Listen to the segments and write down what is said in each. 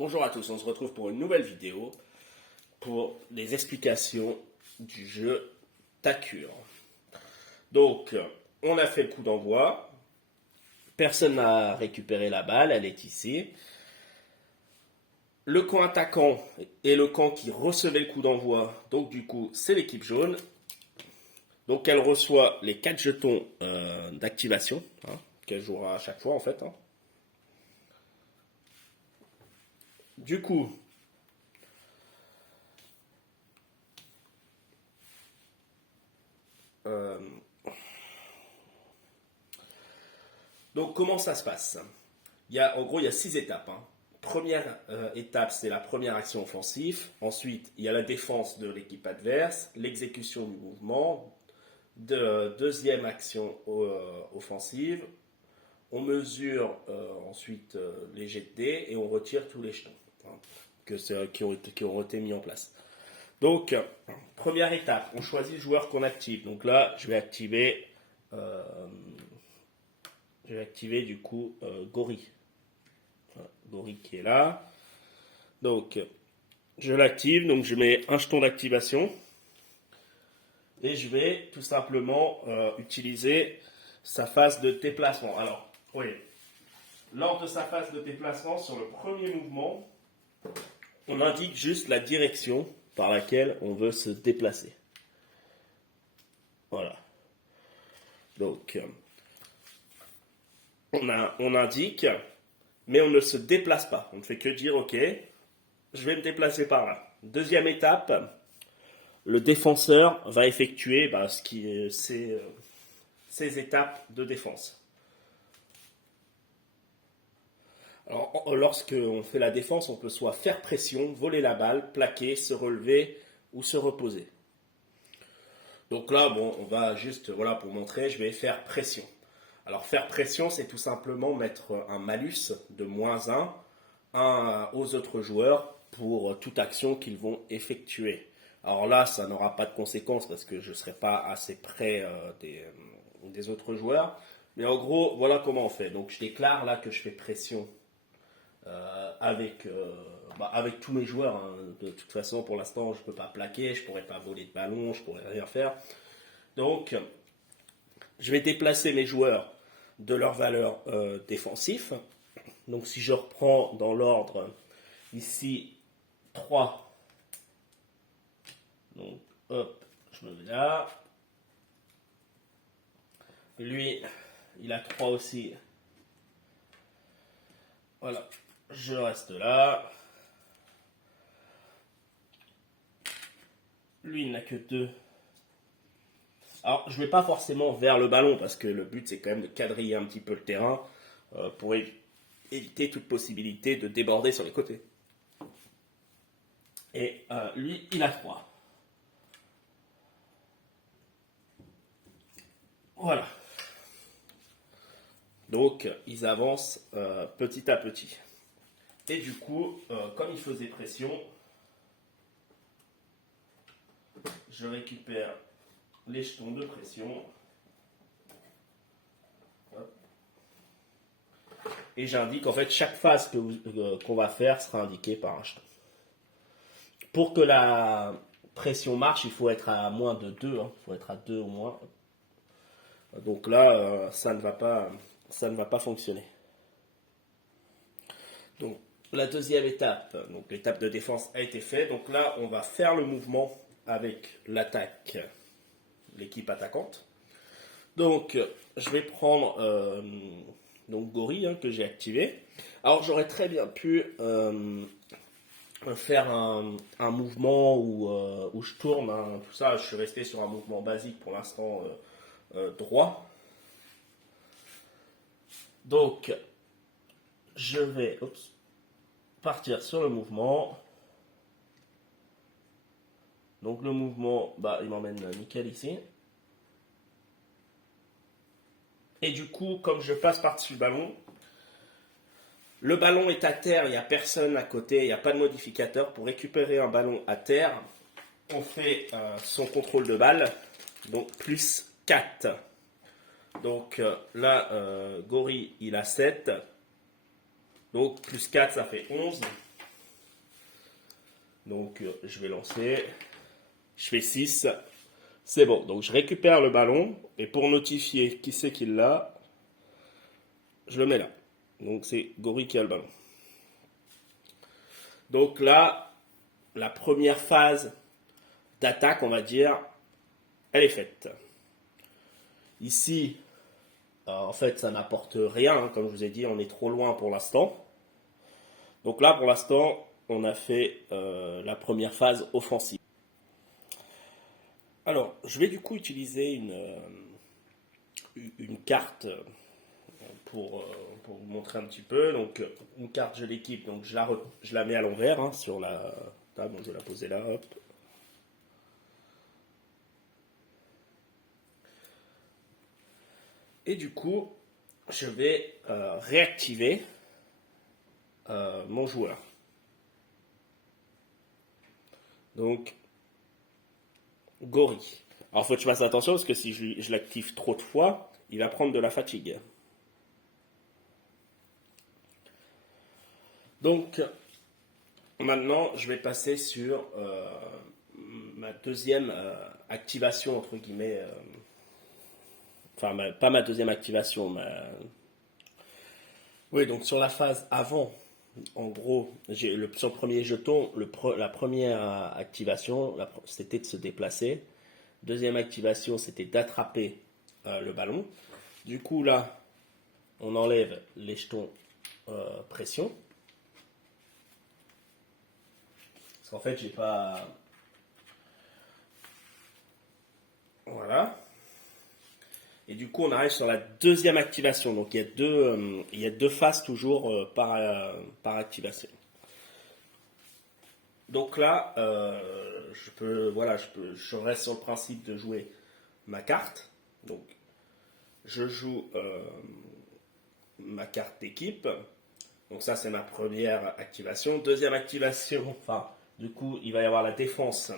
Bonjour à tous, on se retrouve pour une nouvelle vidéo pour les explications du jeu Takure. Donc, on a fait le coup d'envoi, personne n'a récupéré la balle, elle est ici. Le camp attaquant est le camp qui recevait le coup d'envoi, donc du coup c'est l'équipe jaune. Donc elle reçoit les 4 jetons d'activation, qu'elle jouera à chaque fois en fait. Du coup, donc comment ça se passe? En gros, il y a 6 étapes. Première étape, c'est la première action offensive. Ensuite, il y a la défense de l'équipe adverse, l'exécution du mouvement, deuxième action offensive. On mesure ensuite les jets de dés et on retire tous les jetons qui ont été mis en place. Donc, première étape, on choisit le joueur qu'on active. Donc là, je vais activer du coup Gori. Gori qui est là. Donc, je l'active. Donc, je mets un jeton d'activation. Et je vais tout simplement utiliser sa phase de déplacement. Alors, oui, lors de sa phase de déplacement, sur le premier mouvement, on indique juste la direction par laquelle on veut se déplacer. Voilà. Donc, on indique, mais on ne se déplace pas. On ne fait que dire, ok, je vais me déplacer par là. Deuxième étape, le défenseur va effectuer ces étapes de défense. Alors, lorsque on fait la défense, on peut soit faire pression, voler la balle, plaquer, se relever ou se reposer. Donc là, bon, on va juste, voilà, pour montrer, je vais faire pression. Alors, faire pression, c'est tout simplement mettre un malus de -1 aux autres joueurs pour toute action qu'ils vont effectuer. Alors là, ça n'aura pas de conséquences parce que je ne serai pas assez près des autres joueurs. Mais en gros, voilà comment on fait. Donc, je déclare là que je fais pression avec tous mes joueurs. De toute façon, pour l'instant, je ne peux pas plaquer, je ne pourrais pas voler de ballon, je ne pourrais rien faire. Donc, je vais déplacer mes joueurs de leur valeur défensif. Donc, si je reprends dans l'ordre, ici, 3. Donc, hop, je me mets là. Lui, il a 3 aussi. Voilà, je reste là. Lui, il n'a que 2. Alors, je ne vais pas forcément vers le ballon parce que le but, c'est quand même de quadriller un petit peu le terrain pour éviter toute possibilité de déborder sur les côtés. Et lui, il a 3. Voilà. Donc, ils avancent petit à petit. Et du coup, comme il faisait pression, je récupère les jetons de pression. Hop. Et j'indique, en fait, chaque phase qu'on va faire sera indiquée par un jeton. Pour que la pression marche, il faut être à moins de 2. Il faut être à 2 au moins. Donc là, ça ne va pas fonctionner. Donc, la deuxième étape, donc l'étape de défense a été faite. Donc là, on va faire le mouvement avec l'attaque, l'équipe attaquante. Donc, je vais prendre donc Gori que j'ai activé. Alors, j'aurais très bien pu faire un mouvement où je tourne, tout ça. Je suis resté sur un mouvement basique pour l'instant droit. Donc, je vais partir sur le mouvement. Donc le mouvement, il m'emmène nickel ici. Et du coup, comme je passe par-dessus le ballon est à terre, il n'y a personne à côté, il n'y a pas de modificateur. Pour récupérer un ballon à terre, on fait son contrôle de balle, donc plus 4. Donc là, Gori, il a 7. Donc plus 4, ça fait 11. Donc je vais lancer. Je fais 6. C'est bon. Donc je récupère le ballon. Et pour notifier qui c'est qui l'a, je le mets là. Donc c'est Gori qui a le ballon. Donc là, la première phase d'attaque, on va dire, elle est faite. Ici, en fait, ça n'apporte rien. Hein, comme je vous ai dit, on est trop loin pour l'instant. Donc là, pour l'instant, on a fait la première phase offensive. Alors, je vais du coup utiliser une carte pour vous montrer un petit peu. Donc, une carte jeu d'équipe, donc je la mets à l'envers hein, sur la table. Donc, je vais la poser là, hop. Et du coup, je vais réactiver mon joueur. Donc, Gori. Alors, il faut que je fasse attention parce que si je l'active trop de fois, il va prendre de la fatigue. Donc, maintenant, je vais passer sur ma deuxième activation, entre guillemets. Enfin, pas ma deuxième activation, oui, donc sur la phase avant, en gros, sur le premier jeton, la première activation, c'était de se déplacer. Deuxième activation, c'était d'attraper le ballon. Du coup, là, on enlève les jetons pression. Parce qu'en fait, j'ai pas... Voilà. Et du coup, on arrive sur la deuxième activation. Donc, il y a deux phases toujours par activation. Donc là, je reste sur le principe de jouer ma carte. Donc, je joue ma carte d'équipe. Donc ça, c'est ma première activation. Deuxième activation, enfin, du coup, il va y avoir la défense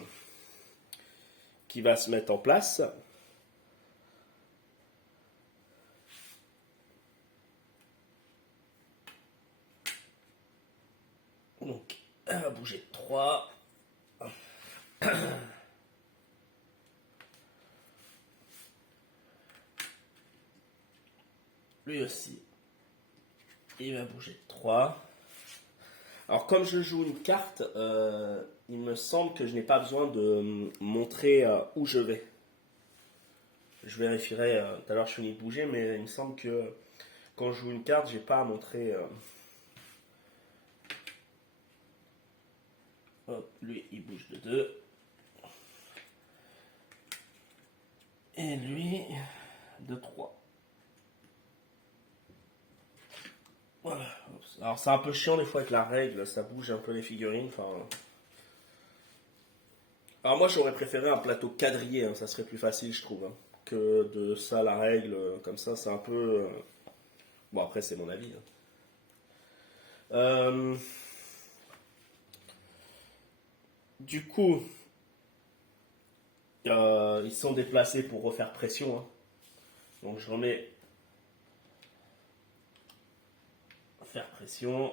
qui va se mettre en place. Donc, elle va bouger de 3. Lui aussi, il va bouger de 3. Alors, comme je joue une carte, il me semble que je n'ai pas besoin de montrer où je vais. Je vérifierai, tout à l'heure je finis de bouger, mais il me semble que quand je joue une carte, j'ai pas à montrer. Hop, lui, il bouge de 2. Et lui, de 3. Voilà. Alors c'est un peu chiant des fois avec la règle, ça bouge un peu les figurines. Enfin... Alors moi j'aurais préféré un plateau quadrillé, hein, ça serait plus facile je trouve. Hein, que de ça la règle, comme ça c'est un peu... Bon après c'est mon avis. Hein. Du coup, ils sont déplacés pour refaire pression. Hein. Donc je remets faire pression.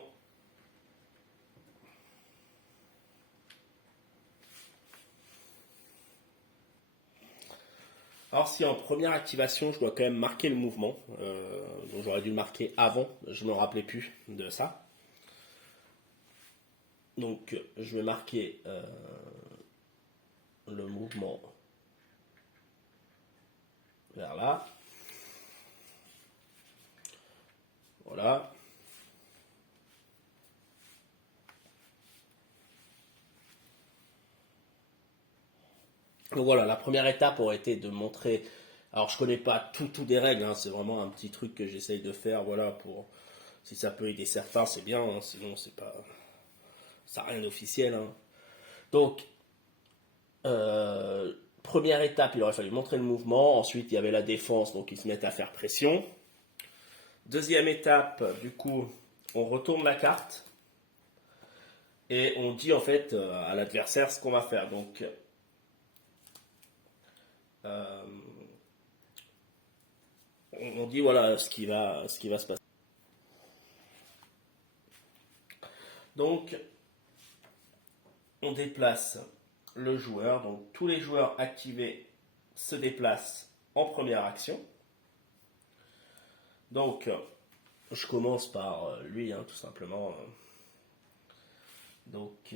Alors si en première activation je dois quand même marquer le mouvement, donc j'aurais dû le marquer avant, je ne me rappelais plus de ça. Donc je vais marquer le mouvement vers là. Voilà. Donc voilà, la première étape aurait été de montrer. Alors je connais pas tout des règles, hein, c'est vraiment un petit truc que j'essaye de faire, voilà, pour si ça peut aider certains, c'est bien, hein, sinon c'est pas, ça n'a rien d'officiel. Hein. Donc première étape, il aurait fallu montrer le mouvement. Ensuite il y avait la défense, donc ils se mettent à faire pression. Deuxième étape, du coup, on retourne la carte et on dit en fait à l'adversaire ce qu'on va faire. Donc on dit voilà ce qui va se passer. Donc on déplace le joueur. Donc tous les joueurs activés se déplacent en première action. Donc je commence par lui, tout simplement. Donc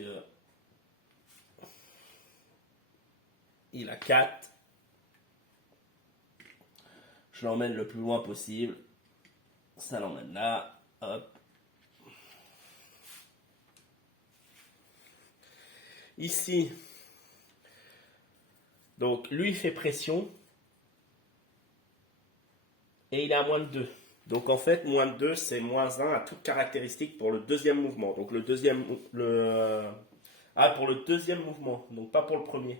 il a 4. Je l'emmène le plus loin possible. Ça l'emmène là. Hop. Ici, donc lui il fait pression et il est à moins de 2. Donc en fait, moins de 2, c'est moins 1 à toute caractéristique pour le deuxième mouvement. Donc pour le deuxième mouvement, donc pas pour le premier.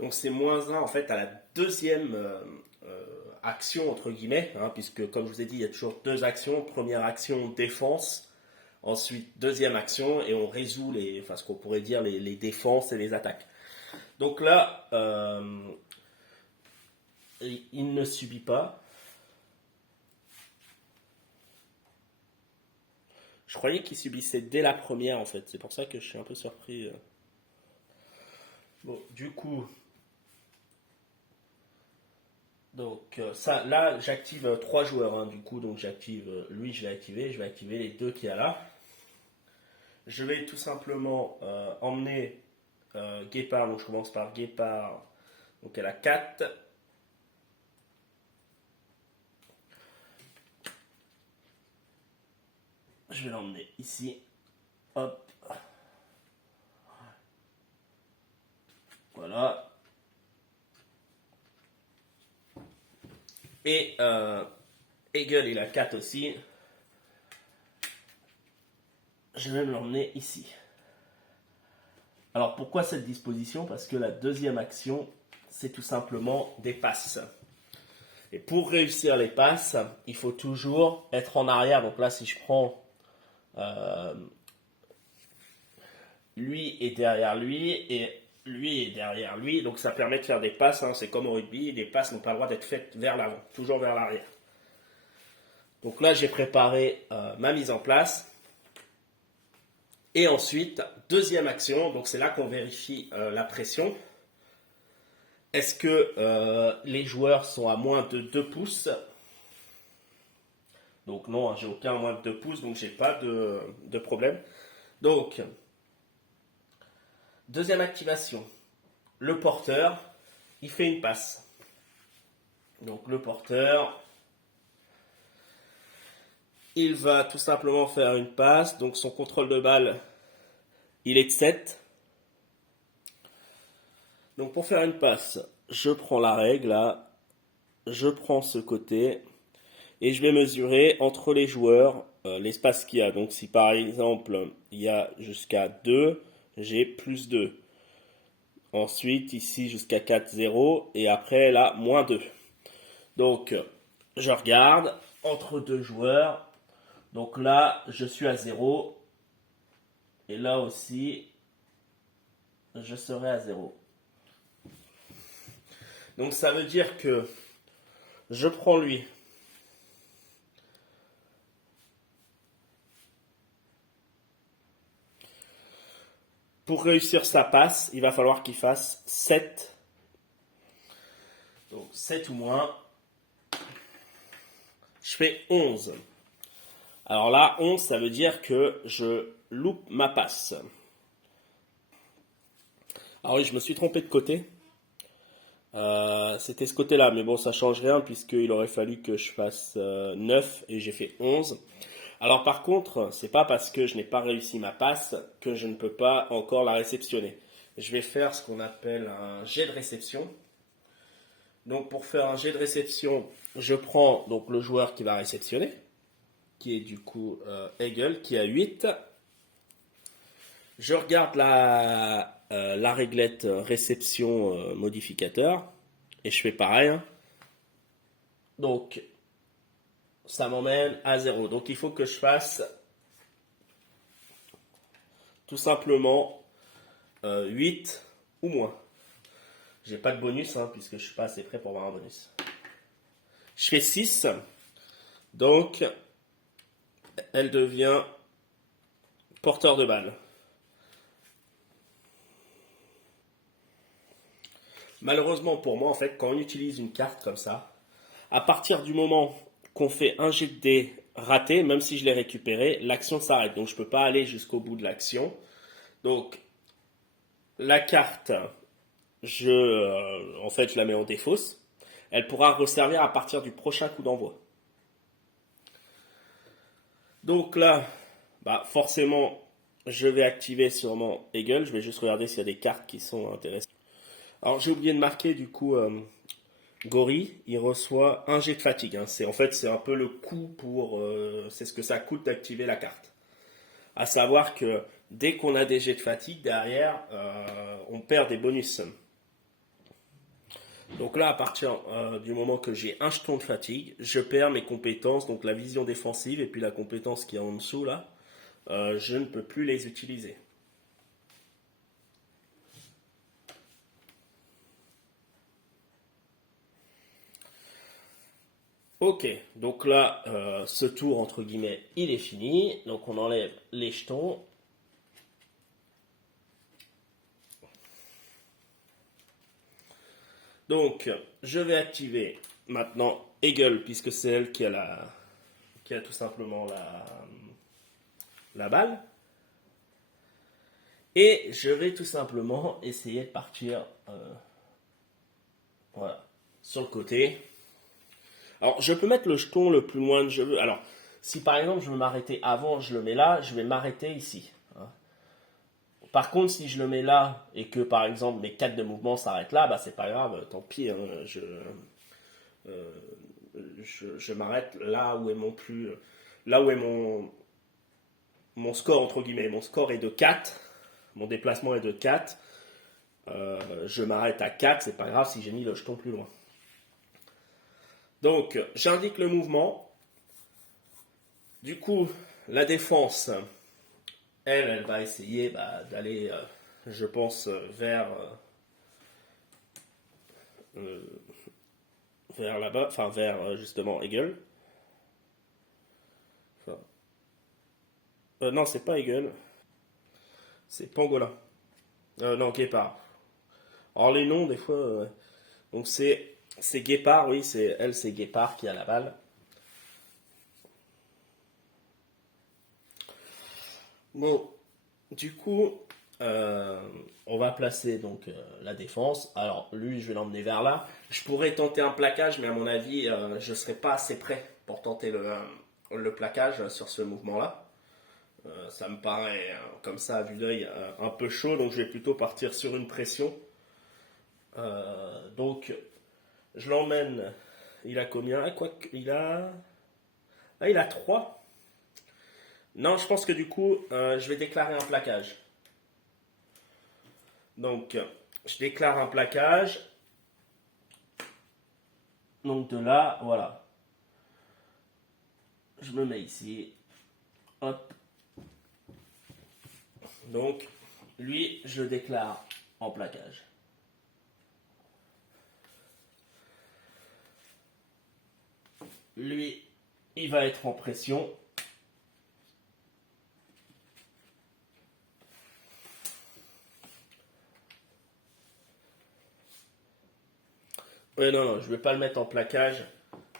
Donc c'est moins 1 en fait à la deuxième action entre guillemets, puisque comme je vous ai dit, il y a toujours deux actions. Première action, défense. Ensuite, deuxième action, et on résout ce qu'on pourrait dire les défenses et les attaques. Donc là, il ne subit pas. Je croyais qu'il subissait dès la première, en fait. C'est pour ça que je suis un peu surpris. Bon, du coup, donc ça, là, j'active 3 joueurs. Du coup, donc j'active lui, je l'ai activé. Je vais activer les 2 qu'il y a là. Je vais tout simplement emmener Guépard. Donc je commence par Guépard. Donc elle a 4. Je vais l'emmener ici. Hop. Voilà. Et Hegel, il a 4 aussi. Je vais me l'emmener ici. Alors pourquoi cette disposition? Parce que la deuxième action, c'est tout simplement des passes. Et pour réussir les passes, il faut toujours être en arrière. Donc là, si je prends lui est derrière lui et lui est derrière lui, donc ça permet de faire des passes. C'est comme au rugby, les passes n'ont pas le droit d'être faites vers l'avant, toujours vers l'arrière. Donc là, j'ai préparé ma mise en place. Et ensuite, deuxième action, donc c'est là qu'on vérifie la pression. Est-ce que les joueurs sont à moins de 2 pouces? Donc non, j'ai aucun moins de 2 pouces, donc j'ai pas de problème. Donc, deuxième activation. Le porteur, il fait une passe. Donc le porteur, il va tout simplement faire une passe. Donc son contrôle de balle, il est de 7. Donc pour faire une passe, je prends la règle là, je prends ce côté et je vais mesurer entre les joueurs l'espace qu'il y a. Donc si par exemple il y a jusqu'à 2, j'ai plus 2. Ensuite ici jusqu'à 4, 0 et après là moins 2. Donc je regarde entre deux joueurs. Donc là je suis à 0 et là aussi je serai à 0. Donc ça veut dire que je prends lui. Pour réussir sa passe, il va falloir qu'il fasse 7. Donc 7 ou moins. Je fais 11. Alors là, 11, ça veut dire que je loupe ma passe. Alors oui, je me suis trompé de côté. C'était ce côté-là, mais bon, ça change rien puisqu'il aurait fallu que je fasse 9 et j'ai fait 11. Alors par contre, c'est pas parce que je n'ai pas réussi ma passe que je ne peux pas encore la réceptionner. Je vais faire ce qu'on appelle un jet de réception. Donc pour faire un jet de réception, je prends donc le joueur qui va réceptionner, qui est du coup Hegel, qui a 8. Je regarde la réglette réception modificateur et je fais pareil. Donc ça m'emmène à 0. Donc il faut que je fasse tout simplement 8 ou moins. J'ai pas de bonus puisque je suis pas assez prêt pour avoir un bonus. Je fais 6. Donc elle devient porteur de balle. Malheureusement pour moi, en fait, quand on utilise une carte comme ça, à partir du moment qu'on fait un jet de dés raté, même si je l'ai récupéré, l'action s'arrête. Donc je ne peux pas aller jusqu'au bout de l'action. Donc la carte, en fait, je la mets en défausse. Elle pourra resservir à partir du prochain coup d'envoi. Donc là, bah forcément, je vais activer sûrement Eagle. Je vais juste regarder s'il y a des cartes qui sont intéressantes. Alors j'ai oublié de marquer du coup Gori, il reçoit un jet de fatigue. Hein. En fait, c'est un peu le coût pour. C'est ce que ça coûte d'activer la carte. À savoir que dès qu'on a des jets de fatigue derrière, on perd des bonus. Donc là, à partir du moment que j'ai un jeton de fatigue, je perds mes compétences, donc la vision défensive et puis la compétence qui est en dessous là, je ne peux plus les utiliser. Ok, donc là, ce tour entre guillemets, il est fini. Donc on enlève les jetons. Donc, je vais activer maintenant Eagle, puisque c'est elle qui a tout simplement la balle. Et je vais tout simplement essayer de partir voilà, sur le côté. Alors, je peux mettre le jeton le plus loin que je veux. Alors, si par exemple je veux m'arrêter avant, je le mets là, je vais m'arrêter ici. Hein. Par contre, si je le mets là et que par exemple mes 4 de mouvement s'arrêtent là, bah c'est pas grave, tant pis. Hein, euh, je m'arrête là où est mon score entre guillemets. Mon score est de 4, mon déplacement est de 4. Je m'arrête à 4, c'est pas grave si j'ai mis le jeton plus loin. Donc, j'indique le mouvement. Du coup, la défense, elle va essayer d'aller, je pense, vers là-bas, enfin vers justement Eagle. Enfin, non, c'est pas Eagle, c'est Pangolin. Non, Guépard. Alors les noms, des fois, donc c'est Guépard, oui, c'est Guépard qui a la balle. Bon, du coup, on va placer donc la défense. Alors lui, je vais l'emmener vers là. Je pourrais tenter un plaquage, mais à mon avis, je ne serai pas assez près pour tenter le plaquage sur ce mouvement-là. Ça me paraît, comme ça, à vue d'œil, un peu chaud, donc je vais plutôt partir sur une pression. Donc, je l'emmène. Il a combien? Il a 3. Non, je pense que du coup, je vais déclarer un plaquage. Donc, je déclare un plaquage. Donc de là, voilà. Je me mets ici. Hop. Donc, lui, je le déclare en plaquage. Lui, il va être en pression. Non, je ne vais pas le mettre en plaquage.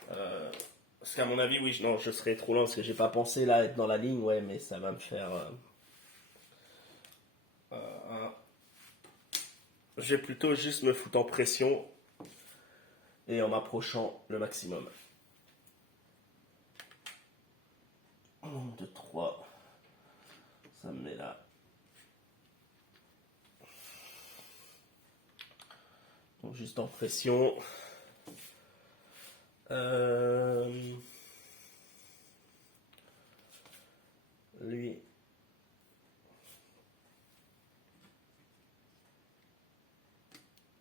Parce qu'à mon avis, oui, non, je serais trop lent parce que j'ai pas pensé là être dans la ligne, ouais, mais ça va me faire. Je vais plutôt juste me foutre en pression et en m'approchant le maximum. 1, 2, 3. Ça me met là. Donc juste en pression. Lui.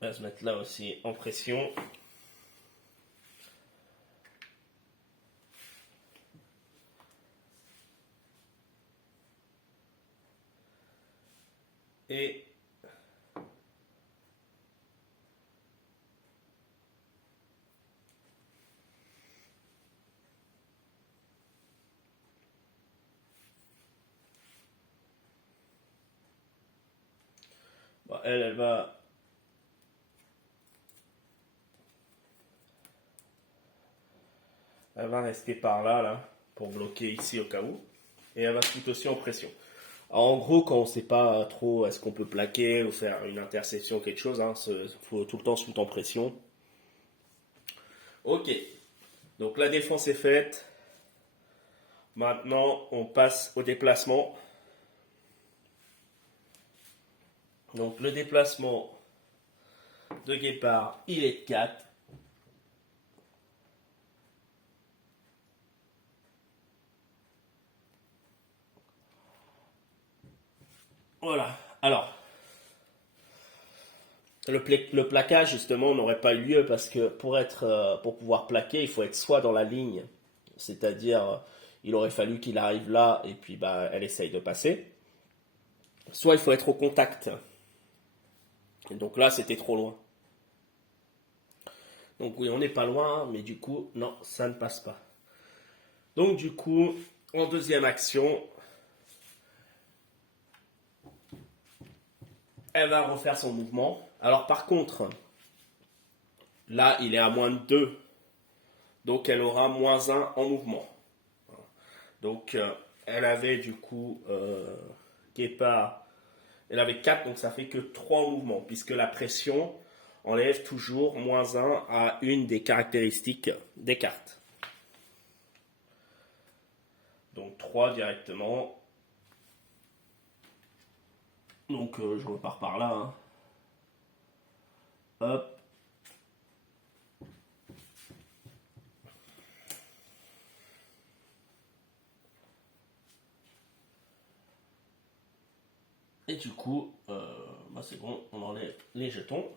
Va se mettre là aussi en pression. Et elle va... Elle va rester par là, là, pour bloquer ici au cas où. Et elle va se foutre aussi en pression. Alors, en gros, quand on ne sait pas trop est-ce qu'on peut plaquer ou faire une interception ou quelque chose, il faut tout le temps se foutre en pression. Ok, donc la défense est faite. Maintenant, on passe au déplacement. Donc le déplacement de Guépard, il est de 4. Voilà. Alors, le plaquage, justement, n'aurait pas eu lieu parce que pour pouvoir plaquer, il faut être soit dans la ligne, c'est-à-dire il aurait fallu qu'il arrive là et puis bah, elle essaye de passer, soit il faut être au contact. Et donc là, c'était trop loin. Donc oui, on n'est pas loin, mais du coup, non, ça ne passe pas. Donc du coup, en deuxième action, elle va refaire son mouvement. Alors par contre, là, il est à moins de 2. Donc elle aura moins 1 en mouvement. Donc elle avait du coup Guépard, elle avait 4, donc ça fait que 3 en mouvement, puisque la pression enlève toujours moins 1 à une des caractéristiques des cartes. Donc 3 directement. Donc je repars par là. Hein. Hop. Et du coup, bah c'est bon, on enlève les jetons.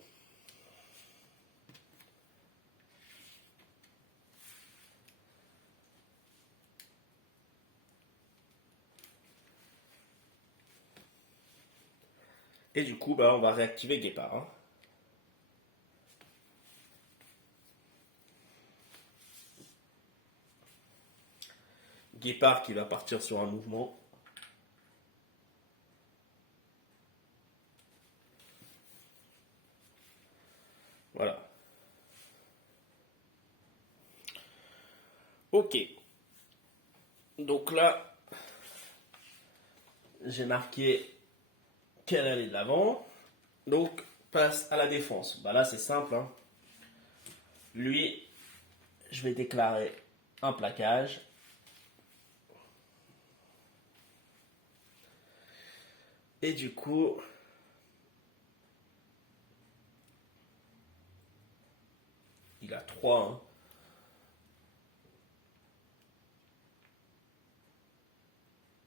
Et du coup, bah, on va réactiver Guépard. Hein. Guépard qui va partir sur un mouvement. Voilà. Ok. Donc là, j'ai marqué qu'elle allait de l'avant. Donc, passe à la défense. Bah là, c'est simple. Hein. Lui, je vais déclarer un plaquage. Et du coup, il a 3. Hein.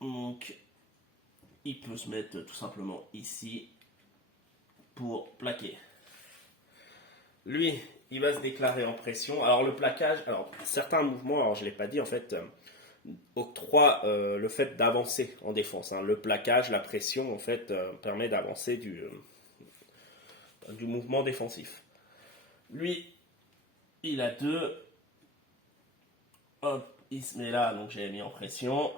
Donc, il peut se mettre tout simplement ici pour plaquer. Lui, il va se déclarer en pression. Alors le plaquage, alors certains mouvements, alors je ne l'ai pas dit en fait, octroient le fait d'avancer en défense. Hein. Le plaquage, la pression en fait permet d'avancer du mouvement défensif. Lui, il a 2. Hop, il se met là, donc j'ai mis en pression.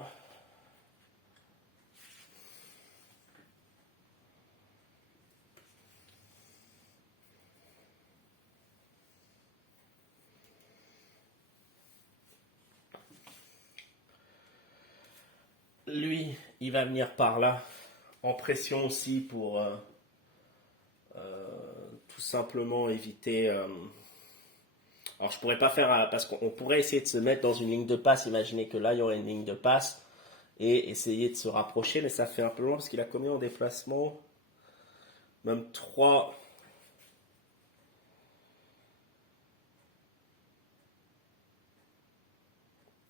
Lui, il va venir par là, en pression aussi pour tout simplement éviter. Alors je pourrais pas faire parce qu'on pourrait essayer de se mettre dans une ligne de passe. Imaginez que là il y aurait une ligne de passe et essayer de se rapprocher, mais ça fait un peu loin parce qu'il a combien en déplacement? Même 3.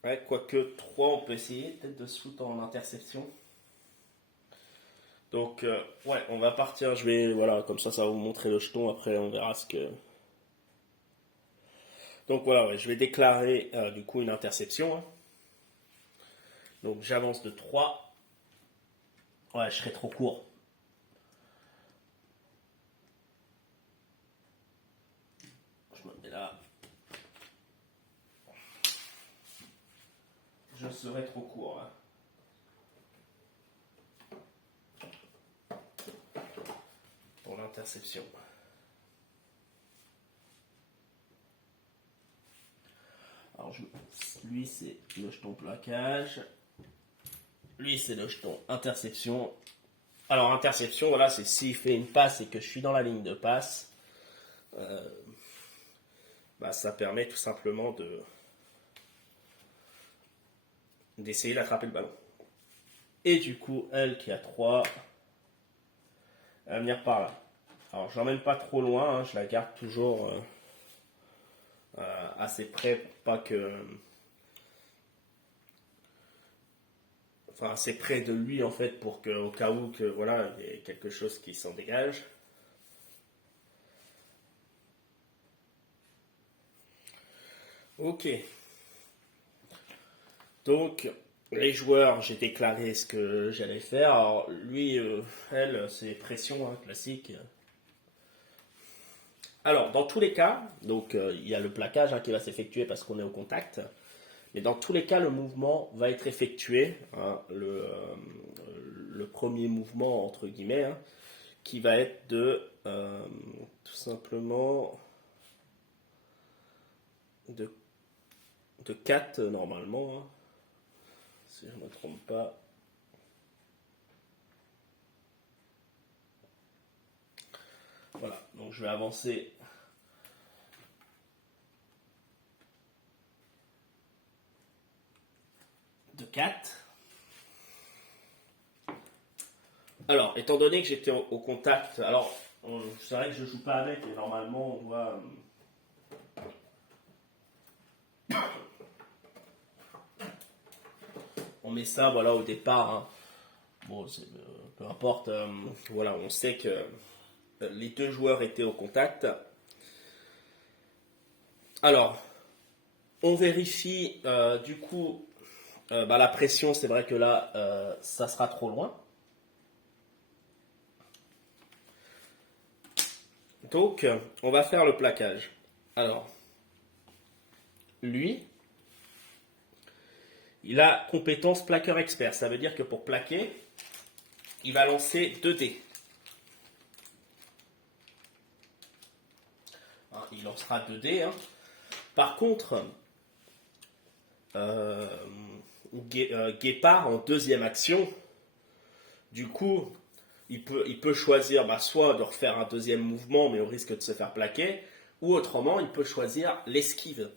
Ouais, quoique 3, on peut essayer peut-être de se foutre en interception. Donc, ouais, on va partir. Je vais, voilà, comme ça va vous montrer le jeton. Après, on verra ce que. Donc, voilà, ouais, je vais déclarer du coup une interception. Hein. Donc, j'avance de 3. Ouais, je serai trop court. Je me mets là. Je serai trop court. Hein. Pour interception. Alors, lui, c'est le jeton plaquage. Lui, c'est le jeton interception. Alors, interception, voilà, c'est s'il fait une passe et que je suis dans la ligne de passe, ça permet tout simplement d'essayer d'attraper le ballon. Et du coup, elle qui a 3, elle va venir par là. Alors, je l'emmène pas trop loin, hein, je la garde toujours assez près pour pas que... Enfin, assez près de lui en fait pour que, au cas où que voilà, il y ait quelque chose qui s'en dégage. Ok. Donc, les joueurs, j'ai déclaré ce que j'allais faire. Alors, lui, elle, c'est pression, hein, classique. Alors, dans tous les cas, donc il y a le plaquage qui va s'effectuer parce qu'on est au contact. Mais dans tous les cas, le mouvement va être effectué. Hein, le premier mouvement, entre guillemets, hein, qui va être de tout simplement de 4 normalement. Hein, si je ne me trompe pas. Voilà, donc je vais avancer de 4. Alors, étant donné que j'étais au contact, alors c'est vrai que je joue pas avec et normalement on doit... on met ça voilà au départ. Hein. Bon, peu importe, voilà, on sait que les deux joueurs étaient au contact. Alors, on vérifie du coup la pression, c'est vrai que là, ça sera trop loin. Donc, on va faire le plaquage. Alors, lui, il a compétence plaqueur expert. Ça veut dire que pour plaquer, il va lancer 2 dés. Hein, il lancera 2 dés. Hein. Par contre, Guépard en deuxième action, du coup, il peut choisir soit de refaire un deuxième mouvement, mais au risque de se faire plaquer, ou autrement, il peut choisir l'esquive.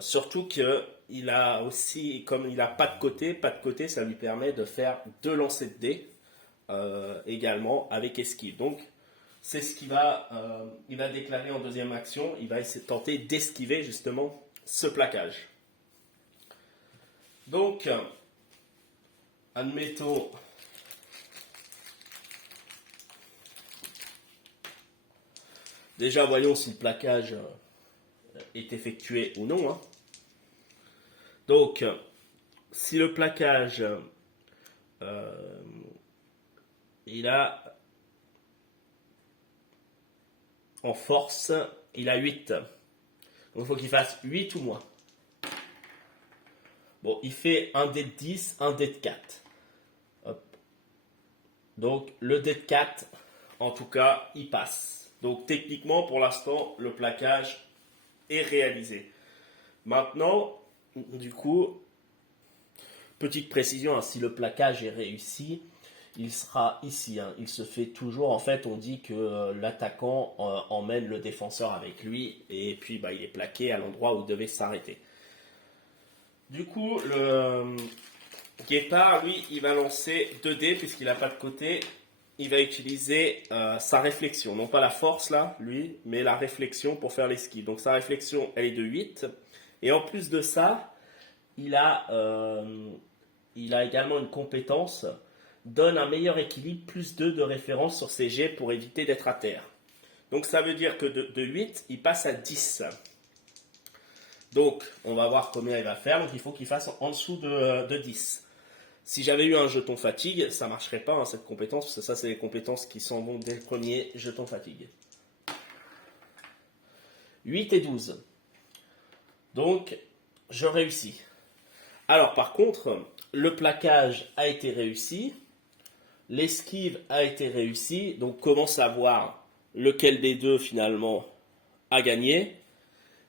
Surtout qu'il a aussi, comme il n'a pas de côté, ça lui permet de faire 2 lancers de dés également avec esquive. Donc, c'est ce qu'il il va déclarer en deuxième action. Il va essayer de tenter d'esquiver justement ce plaquage. Donc, admettons, déjà voyons si le plaquage est effectué ou non. Hein. Donc, si le plaquage, il a en force, il a 8. Donc, il faut qu'il fasse 8 ou moins. Bon, il fait un dé de 10, un dé de 4. Hop. Donc, le dé de 4, en tout cas, il passe. Donc, techniquement, pour l'instant, le plaquage est réalisé. Maintenant, du coup, petite précision, hein, si le plaquage est réussi, il sera ici. Hein. Il se fait toujours, en fait, on dit que l'attaquant emmène le défenseur avec lui et puis il est plaqué à l'endroit où il devait s'arrêter. Du coup, le Guépard, lui, il va lancer 2 dés puisqu'il n'a pas de côté. Il va utiliser sa réflexion, non pas la force là, lui, mais la réflexion pour faire l'esquive. Donc sa réflexion, elle est de 8. Et en plus de ça, il a également une compétence, donne un meilleur équilibre, plus 2 de référence sur ses jets pour éviter d'être à terre. Donc ça veut dire que de 8, il passe à 10. Donc, on va voir combien il va faire. Donc, il faut qu'il fasse en dessous de 10. Si j'avais eu un jeton fatigue, ça ne marcherait pas, hein, cette compétence, parce que ça, c'est les compétences qui s'en vont dès le premier jeton fatigue. 8 et 12. Donc, je réussis. Alors, par contre, le plaquage a été réussi. l'esquive a été réussie. Donc comment savoir lequel des deux finalement a gagné?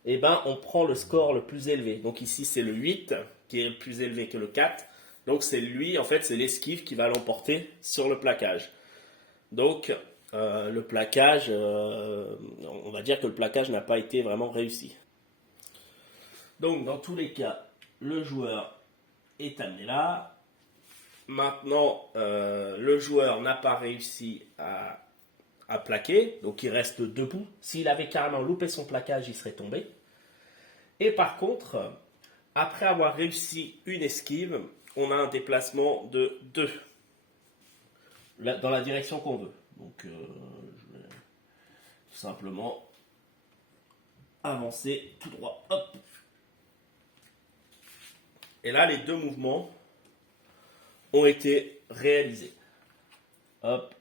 Eh ben, on prend le score le plus élevé. Donc ici c'est le 8 qui est plus élevé que le 4. Donc c'est lui, en fait c'est l'esquive qui va l'emporter sur le plaquage. Donc le plaquage, on va dire que le plaquage n'a pas été vraiment réussi. Donc dans tous les cas, le joueur est amené là. Maintenant, le joueur n'a pas réussi à plaquer, donc il reste debout. S'il avait carrément loupé son plaquage, il serait tombé. Et par contre, après avoir réussi une esquive, on a un déplacement de 2 dans la direction qu'on veut. Donc je vais tout simplement avancer tout droit. Hop. Et là, les 2 mouvements ont été réalisés. Hop.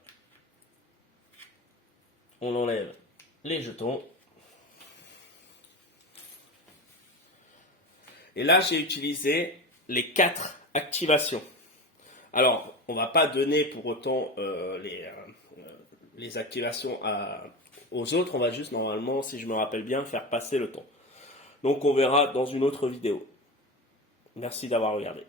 On enlève les jetons. Et là, j'ai utilisé les 4 activations. Alors, on ne va pas donner pour autant les activations aux autres. On va juste, normalement, si je me rappelle bien, faire passer le temps. Donc, on verra dans une autre vidéo. Merci d'avoir regardé.